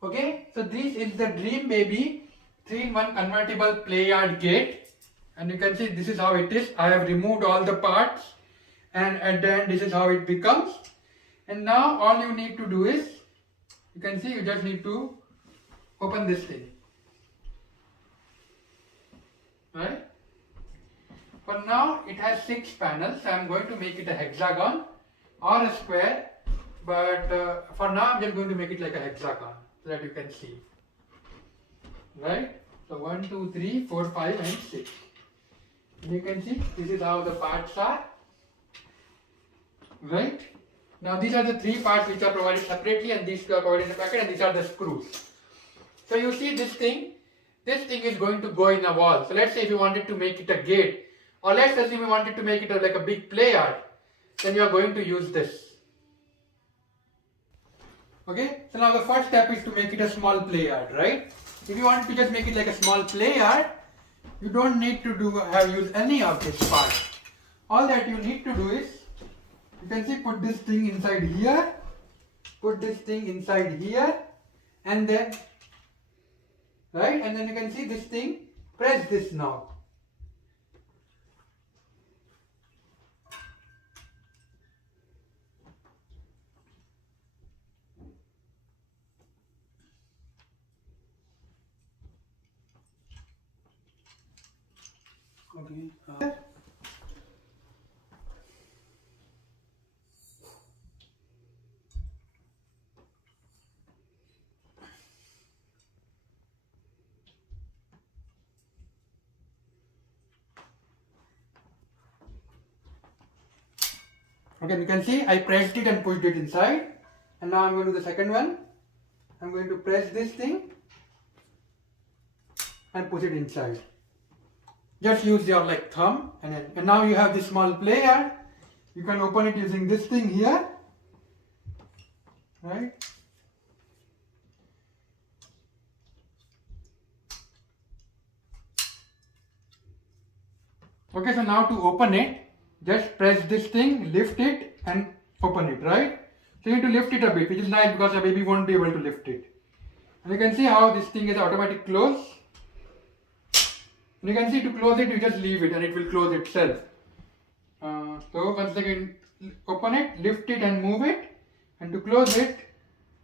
Okay, so this is the Dream Baby 3-in-1 convertible play yard gate, and you can see this is how it is. I have removed all the parts, and at the end this is how it becomes. And now all you need to do is, you can see, you just need to open this thing, right? For now it has 6 panels, so I am going to make it a hexagon or a square, but for now I am just going to make it like a hexagon so that you can see, right? So 1, 2, 3, 4, 5 and 6. And you can see this is how the parts are, right? Now these are the 3 parts which are provided separately, and these 2 are provided in the packet, and these are the screws. So you see this thing is going to go in a wall. So let's say if you wanted to make it a gate, or let's assume you wanted to make it like a big play yard, then you are going to use this. Okay, so now the first step is to make it a small play yard, right? If you want to just make it like a small play yard, you don't need to use any of this part. All that you need to do is, you can see, put this thing inside here, put this thing inside here, and then, right, and then you can see this thing, press this knob. Okay. Okay, you can see I pressed it and pushed it inside, and now I'm going to do the second one. I'm going to press this thing and push it inside. Just use your like thumb, and now you have this small play yard. You can open it using this thing here, right? Okay, so now to open it, just press this thing, lift it and open it, right? So you need to lift it a bit, which is nice because a baby won't be able to lift it. And you can see how this thing is automatic close. And you can see to close it, you just leave it and it will close itself. So once again, open it, lift it and move it. And to close it,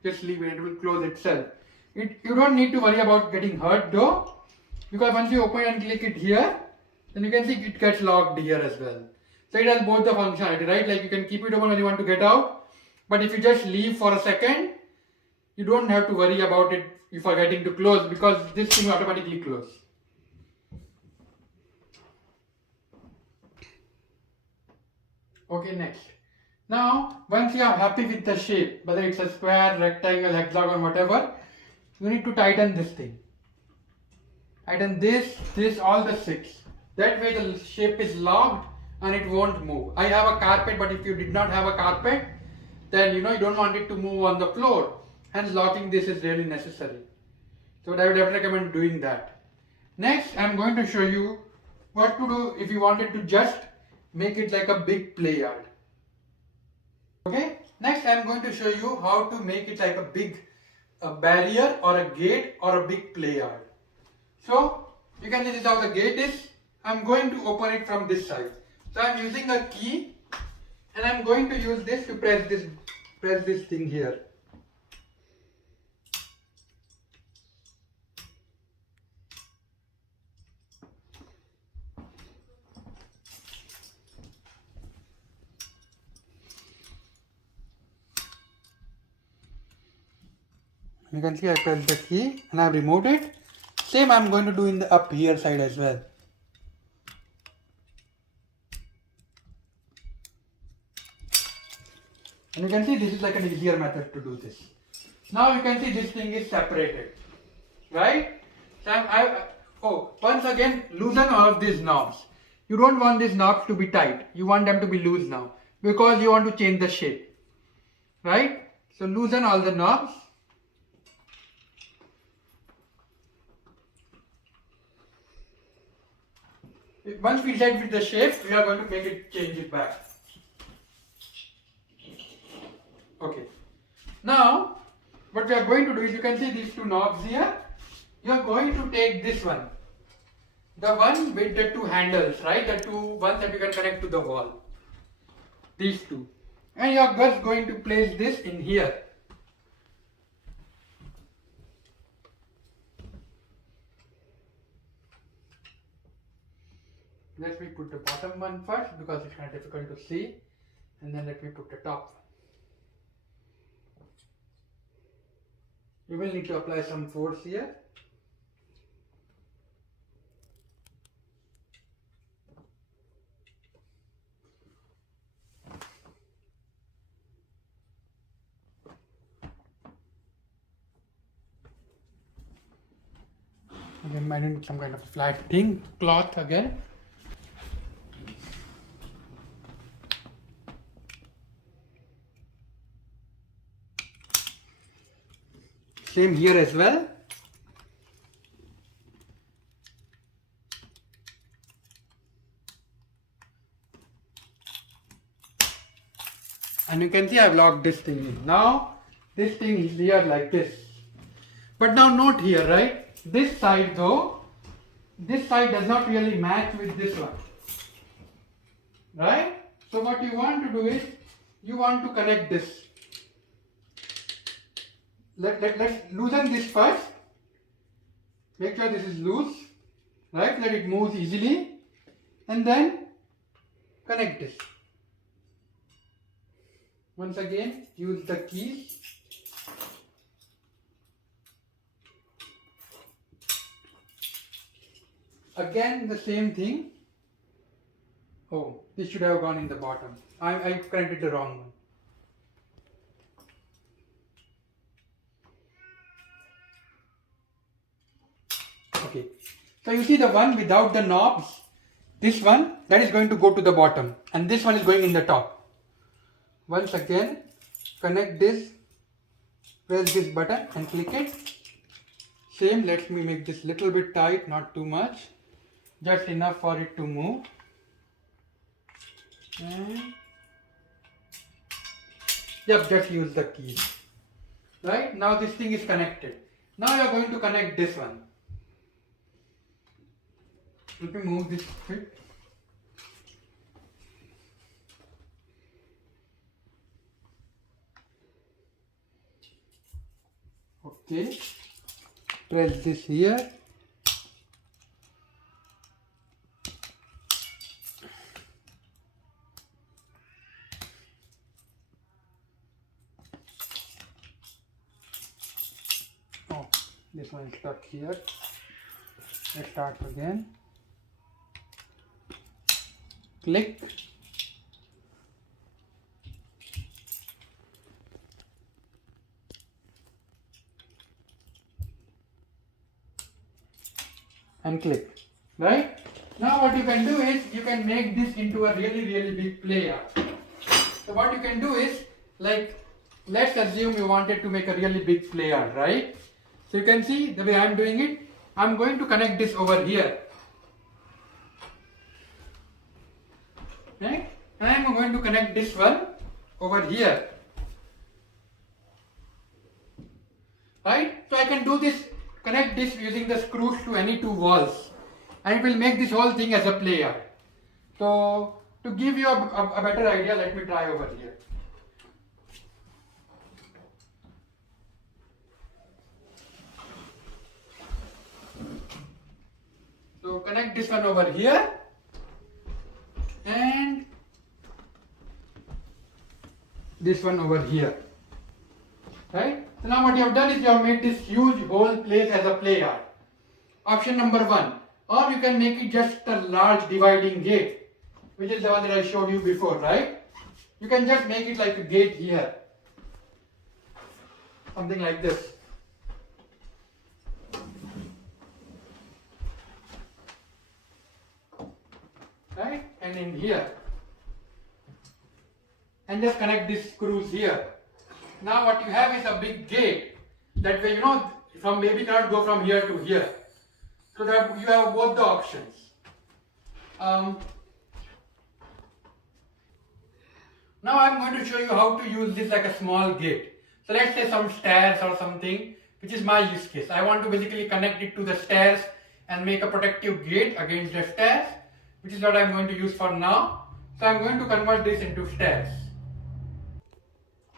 just leave it, it will close itself. You don't need to worry about getting hurt though, because once you open and click it here, then you can see it gets locked here as well. So it has both the functionality, right? Like you can keep it open when you want to get out, but if you just leave for a second, you don't have to worry about it if forgetting to close, because this thing will automatically close. Okay, next. Now, once you are happy with the shape, whether it's a square, rectangle, hexagon, whatever, you need to tighten this thing. Tighten this, all the 6. That way the shape is locked and it won't move. I have a carpet, but if you did not have a carpet, then you don't want it to move on the floor. Hence locking this is really necessary. So I would recommend doing that. Next, I am going to show you what to do if you wanted to just make it like a big play yard. Okay, next I am going to show you how to make it like a big barrier or a gate or a big play yard. So you can see this is how the gate is. I am going to open it from this side. So I am using a key and I am going to use this to press this thing here. You can see I pressed the key and I have removed it. Same I am going to do in the up here side as well. And you can see this is like an easier method to do this. Now you can see this thing is separated, right? So once again, loosen all of these knobs. You don't want these knobs to be tight. You want them to be loose now because you want to change the shape, right? So loosen all the knobs. Once we set with the shape, we are going to change it back. Okay. Now, what what we are going to do is, you can see these two knobs here. You are going to take this one, the one with the two handles, right? The two ones that you can connect to the wall. These two. And you are just going to place this in here. Let me put the bottom one first because it's kind of difficult to see, and then let me put the top one. You will need to apply some force here. Again, I need some kind of flat thing, cloth again. Same here as well. And you can see I've locked this thing in. Now this thing is here like this. But now note here, right? This side though, this side does not really match with this one. Right? So what you want to do is, you want to connect this. Let's loosen this first. Make sure this is loose, right? Let it move easily, and then connect this. Once again, use the keys. Again, the same thing. Oh, this should have gone in the bottom. I connected the wrong one. Okay, so you see the one without the knobs, this one, that is going to go to the bottom, and this one is going in the top. Once again, connect this, press this button and click it. Same, let me make this little bit tight, not too much, just enough for it to move. And yep, just use the keys. Right, now this thing is connected. Now you are going to connect this one. Let me move this bit. Okay, press this here. Oh, this one is stuck here. Let's start again. Click. And click. Right? Now what you can do is, you can make this into a really big player. So what you can do is, like, let's assume you wanted to make a really big player, right? So you can see the way I'm doing it. I'm going to connect this over here. Right? And I'm going to connect this one over here. Right? So I can do this, connect this using the screws to any two walls, and it will make this whole thing as a player. So to give you a better idea, let me try over here. So connect this one over here, and this one over here. Right? So now what you have done is, you have made this huge whole place as a play yard. Option number one. Or you can make it just a large dividing gate, which is the one that I showed you before, right? You can just make it like a gate here. Something like this. Right? And in here. And just connect these screws here. Now what you have is a big gate. That way, from maybe cannot go from here to here. So that you have both the options. Now I'm going to show you how to use this like a small gate. So let's say some stairs or something, which is my use case. I want to basically connect it to the stairs and make a protective gate against the stairs, which is what I'm going to use for now. So I'm going to convert this into stairs.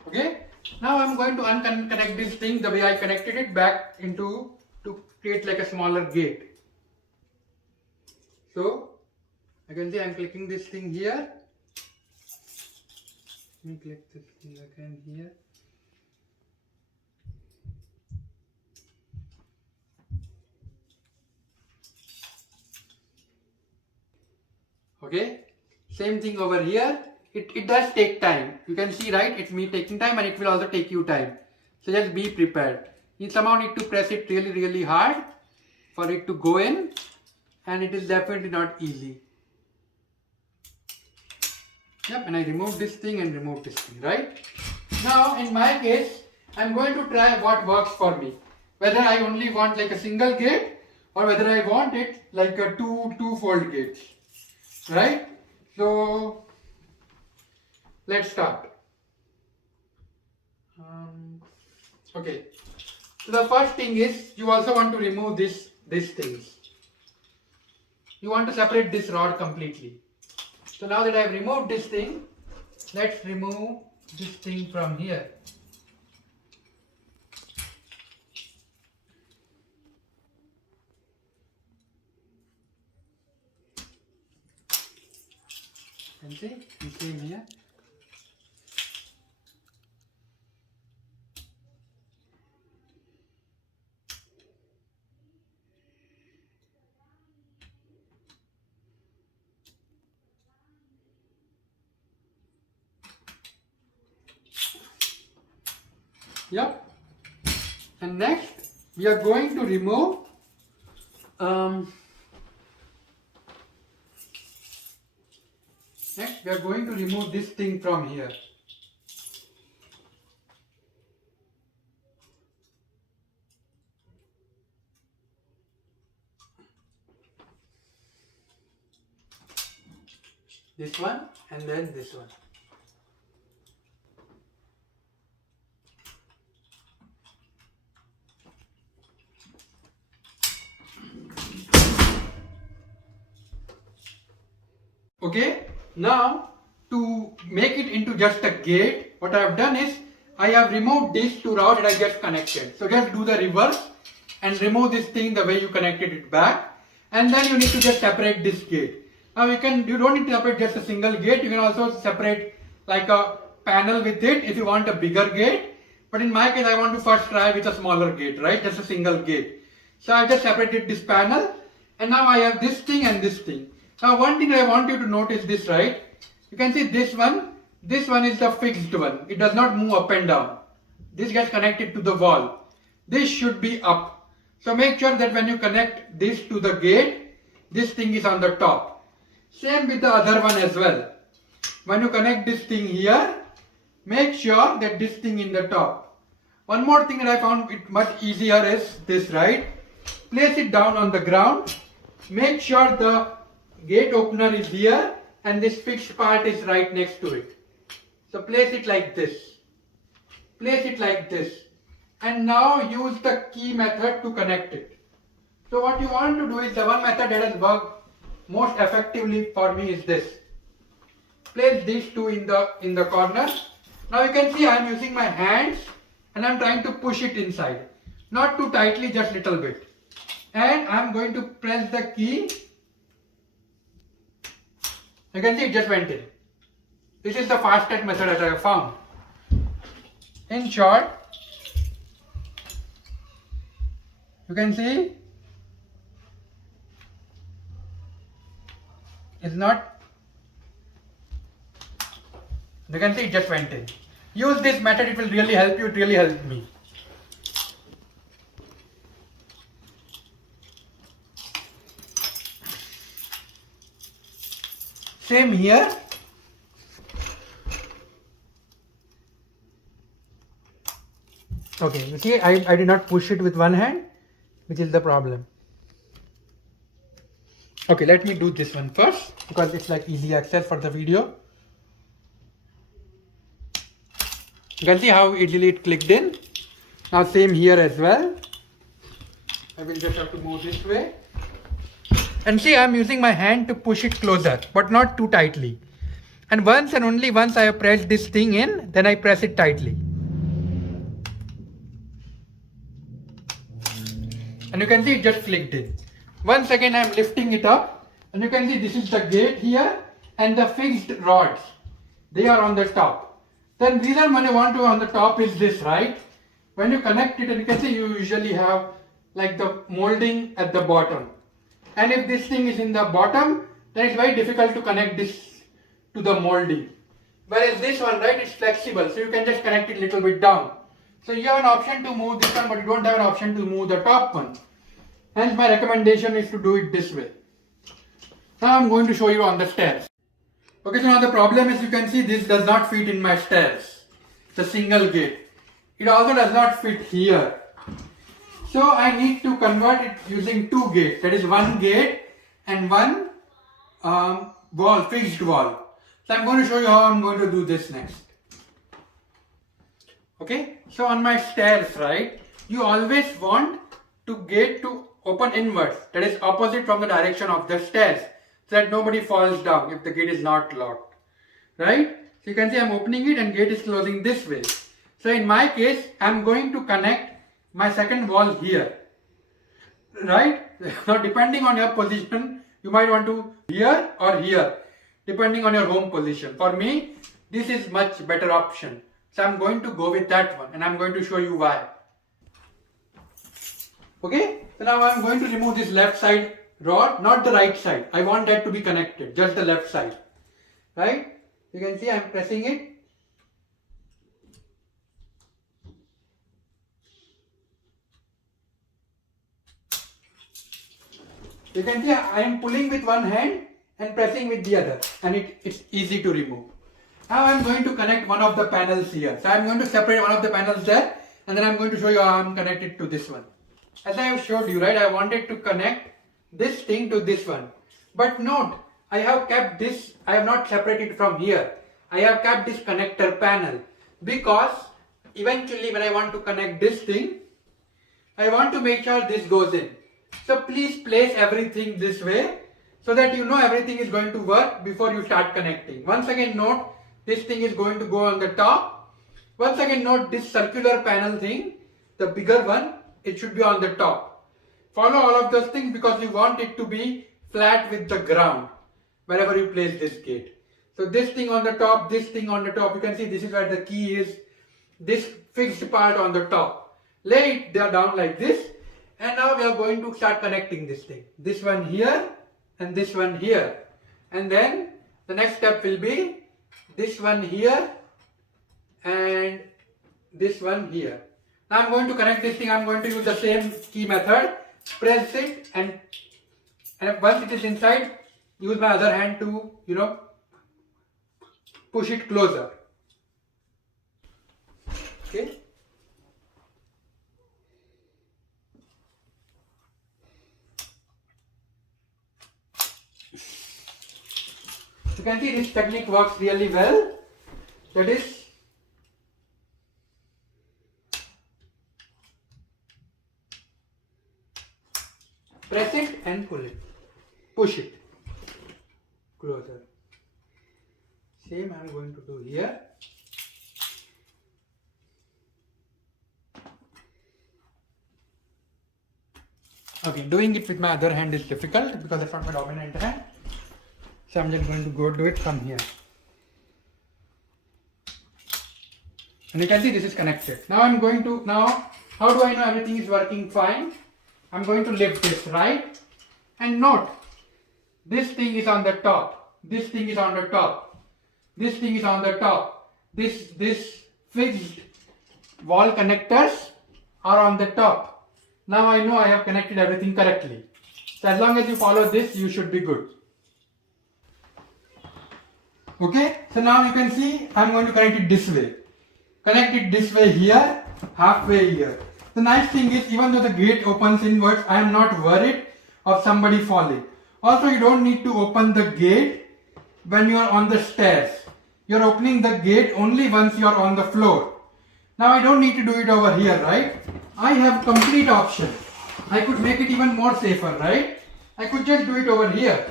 Okay. Now I'm going to unconnect this thing the way I connected it back into to create like a smaller gate. So I can see I'm clicking this thing here. Let me click this thing again here. Okay, same thing over here. It does take time. You can see, right? It's me taking time and it will also take you time. So just be prepared. You somehow need to press it really hard for it to go in, and it is definitely not easy. Yep, and I remove this thing and remove this thing, right? Now in my case, I'm going to try what works for me. Whether I only want like a single gate or whether I want it like a two-fold gates. Right? So let's start. Okay. So the first thing is you also want to remove these things. You want to separate this rod completely. So now that I have removed this thing, let's remove this thing from here. And see, the same here. Yep. And next we are going to remove this thing from here. This one and then this one. Okay, now to make it into just a gate, what I have done is I have removed these two rods that I just connected. So just do the reverse and remove this thing the way you connected it back, and then you need to just separate this gate. Now you don't need to separate just a single gate. You can also separate like a panel with it if you want a bigger gate. But in my case, I want to first try with a smaller gate, right? Just a single gate. So I just separated this panel, and now I have this thing and this thing. Now one thing I want you to notice this, right? You can see this one is the fixed one. It does not move up and down. This gets connected to the wall. This should be up. So make sure that when you connect this to the gate, this thing is on the top. Same with the other one as well. When you connect this thing here, make sure that this thing in the top. One more thing that I found it much easier is this, right? Place it down on the ground. Make sure the gate opener is here and this fixed part is right next to it. So place it like this. Place it like this. And now use the key method to connect it. So what you want to do is the one method that has worked most effectively for me is this. Place these two in the corner. Now you can see I am using my hands and I am trying to push it inside. Not too tightly, just little bit. And I am going to press the key. You can see it just went in. This is the fastest method that I have found. In short, you can see it's not. You can see it just went in. Use this method, it will really help you. It really helped me. Same here. Okay, you see I did not push it with one hand, which is the problem. Okay, let me do this one first because it's like easy access for the video. You can see how easily it clicked in. Now same here as well. I will just have to move this way. And see, I am using my hand to push it closer, but not too tightly. And once and only once I have pressed this thing in, then I press it tightly. And you can see it just clicked in. Once again I am lifting it up, and you can see this is the gate here and the fixed rods. They are on the top. Then reason when you want to on the top is this, right? When you connect it, and you can see you usually have like the molding at the bottom. And if this thing is in the bottom, then it's very difficult to connect this to the molding. Whereas this one, right, it's flexible, so you can just connect it a little bit down. So you have an option to move this one, but you don't have an option to move the top one. Hence my recommendation is to do it this way. Now I'm going to show you on the stairs. Okay, so now the problem is you can see this does not fit in my stairs. It's a single gate. It also does not fit here. So I need to convert it using two gates. That is one gate and one wall, fixed wall. So I'm going to show you how I'm going to do this next. Okay, so on my stairs, right, you always want to gate to open inwards, that is opposite from the direction of the stairs, so that nobody falls down if the gate is not locked, right? So you can see I'm opening it and gate is closing this way. So in my case, I'm going to connect my second wall here, right? Now depending on your position, you might want to here or here, depending on your home position. For me, this is much better option. So I'm going to go with that one and I'm going to show you why. Okay, so now I'm going to remove this left side rod, not the right side. I want that to be connected, just the left side. Right? You can see I'm pressing it. You can see I am pulling with one hand and pressing with the other, and it's easy to remove. Now I am going to connect one of the panels here. So I am going to separate one of the panels there, and then I am going to show you how I am connected to this one. As I have showed you, right, I wanted to connect this thing to this one. But note, I have kept this, I have not separated from here. I have kept this connector panel because eventually when I want to connect this thing, I want to make sure this goes in. So please place everything this way so that you know everything is going to work before you start connecting. Once again note, this thing is going to go on the top. Once again note this circular panel thing, the bigger one, it should be on the top. Follow all of those things because you want it to be flat with the ground wherever you place this gate. So this thing on the top, this thing on the top, you can see this is where the key is, this fixed part on the top. Lay it down like this, and now we are going to start connecting this thing. This one here and this one here. And then the next step will be this one here and this one here. Now I'm going to connect this thing. I'm going to use the same key method. Press it and once it is inside, use my other hand to, push it closer. Okay. You can see this technique works really well. That is, press it and pull it, push it closer. Same I am going to do here. Okay, doing it with my other hand is difficult because it's not my dominant hand. So I'm just going to go do it from here. And you can see this is connected. Now how do I know everything is working fine? I'm going to lift this, right? And note, this thing is on the top. This thing is on the top. This thing is on the top. This fixed wall connectors are on the top. Now I know I have connected everything correctly. So as long as you follow this, you should be good. Okay, so now you can see I'm going to connect it this way. Connect it this way here, halfway here. The nice thing is, even though the gate opens inwards, I am not worried of somebody falling. Also, you don't need to open the gate when you are on the stairs. You are opening the gate only once you are on the floor. Now I don't need to do it over here, right? I have complete option. I could make it even more safer, right? I could just do it over here.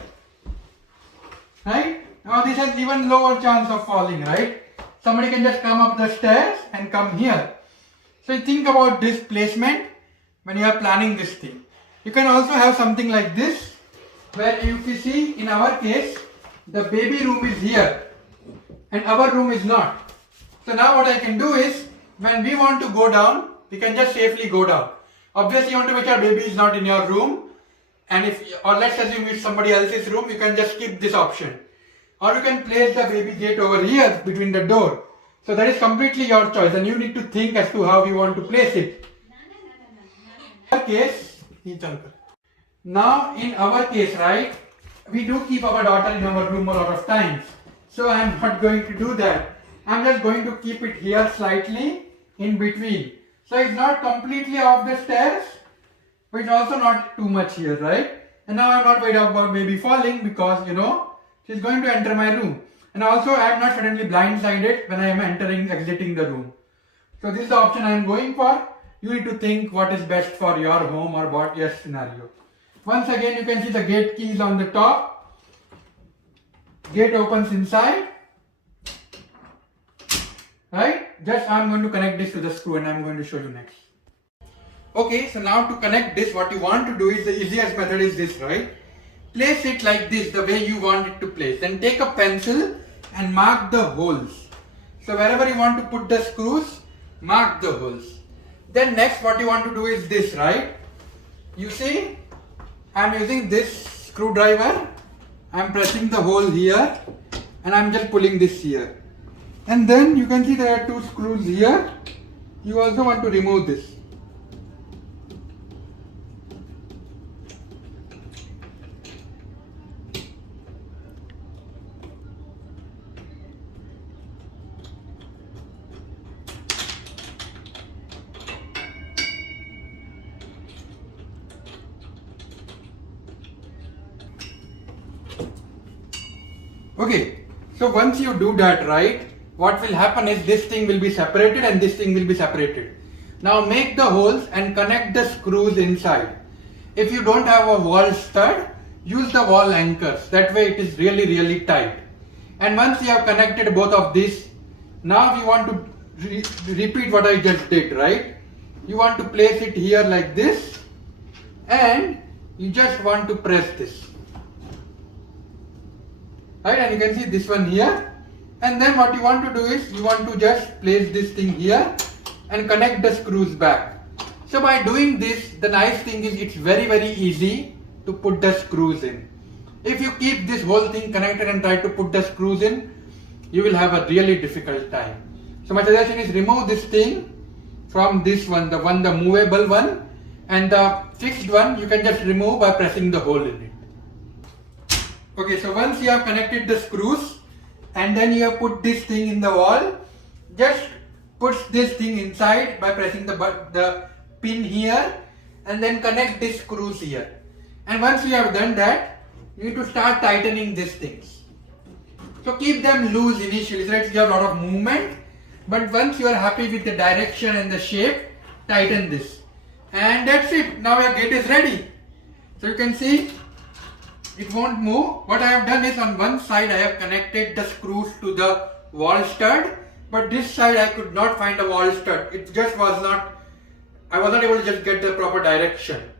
Right? Now this has even lower chance of falling, right? Somebody can just come up the stairs and come here. So think about this placement when you are planning this thing. You can also have something like this, where you can see in our case, the baby room is here and our room is not. So now what I can do is, when we want to go down, we can just safely go down. Obviously you want to make sure baby is not in your room, and or let's assume it's somebody else's room, you can just skip this option. Or you can place the baby gate over here between the door. So that is completely your choice, and you need to think as to how you want to place it. In our case, now in our case, right, we do keep our daughter in our room a lot of times. So I am not going to do that. I am just going to keep it here slightly in between. So it's not completely off the stairs, but it's also not too much here, right? And now I am not worried about baby falling, because she's going to enter my room. And also I am not suddenly blindsided when I am exiting the room. So this is the option I am going for. You need to think what is best for your home or what your scenario. Once again, you can see the gate keys on the top. Gate opens inside. Right? Just I am going to connect this to the screw, and I am going to show you next. Okay, so now to connect this, what you want to do is, the easiest method is this, right? Place it like this, the way you want it to place. Then take a pencil and mark the holes. So wherever you want to put the screws, mark the holes. Then next what you want to do is this, right? You see, I am using this screwdriver. I am pressing the hole here and I am just pulling this here. And then you can see there are two screws here. You also want to remove this. Okay, so once you do that, right, what will happen is this thing will be separated and this thing will be separated. Now make the holes and connect the screws inside. If you don't have a wall stud, use the wall anchors. That way it is really tight. And once you have connected both of these, now you want to repeat what I just did, right? You want to place it here like this, and you just want to press this. Right, and you can see this one here. And then what you want to do is, you want to just place this thing here and connect the screws back. So by doing this, the nice thing is it's very easy to put the screws in. If you keep this whole thing connected and try to put the screws in, you will have a really difficult time. So my suggestion is, remove this thing from this one, the movable one, and the fixed one you can just remove by pressing the hole in it. Okay, so once you have connected the screws and then you have put this thing in the wall, just put this thing inside by pressing the pin here, and then connect these screws here. And once you have done that, you need to start tightening these things. So keep them loose initially so that you have a lot of movement, but once you are happy with the direction and the shape, tighten this. And that's it. Now your gate is ready. So you can see it won't move. What I have done is, on one side I have connected the screws to the wall stud, but this side I could not find a wall stud. It just was not, I was not able to just get the proper direction.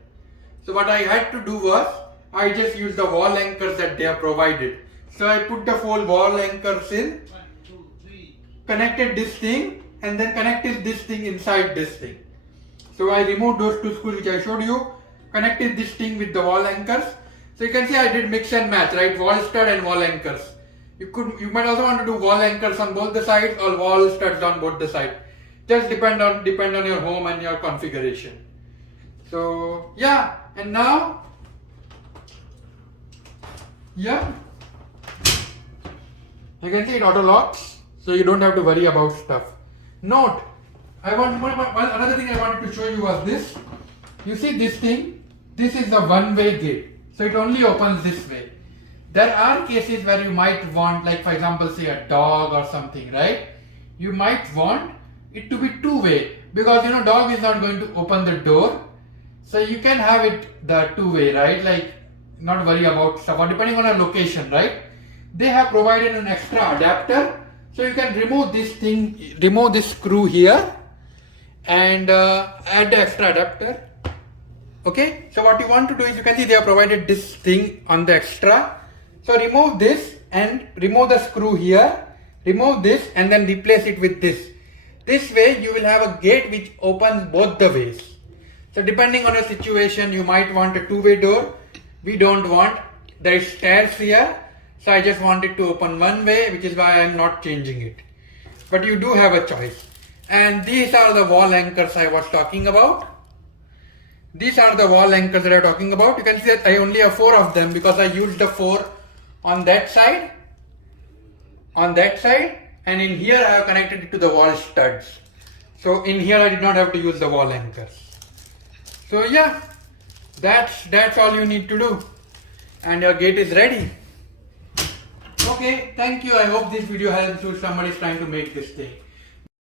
So what I had to do was, I just used the wall anchors that they have provided. So I put the 4 wall anchors in, connected this thing, and then connected this thing inside this thing. So I removed those 2 screws which I showed you, connected this thing with the wall anchors. So you can see I did mix and match, right? Wall stud and wall anchors. You might also want to do wall anchors on both the sides or wall studs on both the sides. Just depend on your home and your configuration. So yeah, and now you can see it auto locks, so you don't have to worry about stuff. Note, another thing I wanted to show you was this. You see this thing? This is a one-way gate. So it only opens this way. There are cases where you might want, like for example, say a dog or something, right? You might want it to be two-way, because dog is not going to open the door. So you can have it the two-way, right? Like, not worry about stuff, or depending on a location, right? They have provided an extra adapter, so you can remove this screw here and add the extra adapter. Okay, so what you want to do is, you can see they have provided this thing on the extra. So remove this and remove the screw here, remove this and then replace it with this. This way you will have a gate which opens both the ways. So depending on your situation, you might want a two-way door. We don't want. There is stairs here, so I just want it to open one way, which is why I am not changing it. But you do have a choice. And these are the wall anchors I was talking about. These are the wall anchors that I am talking about. You can see that I only have 4 of them because I used the 4 on that side, and in here I have connected it to the wall studs. So in here I did not have to use the wall anchors. So yeah, that's all you need to do, and your gate is ready. Okay, thank you. I hope this video helps you. Somebody is trying to make this thing.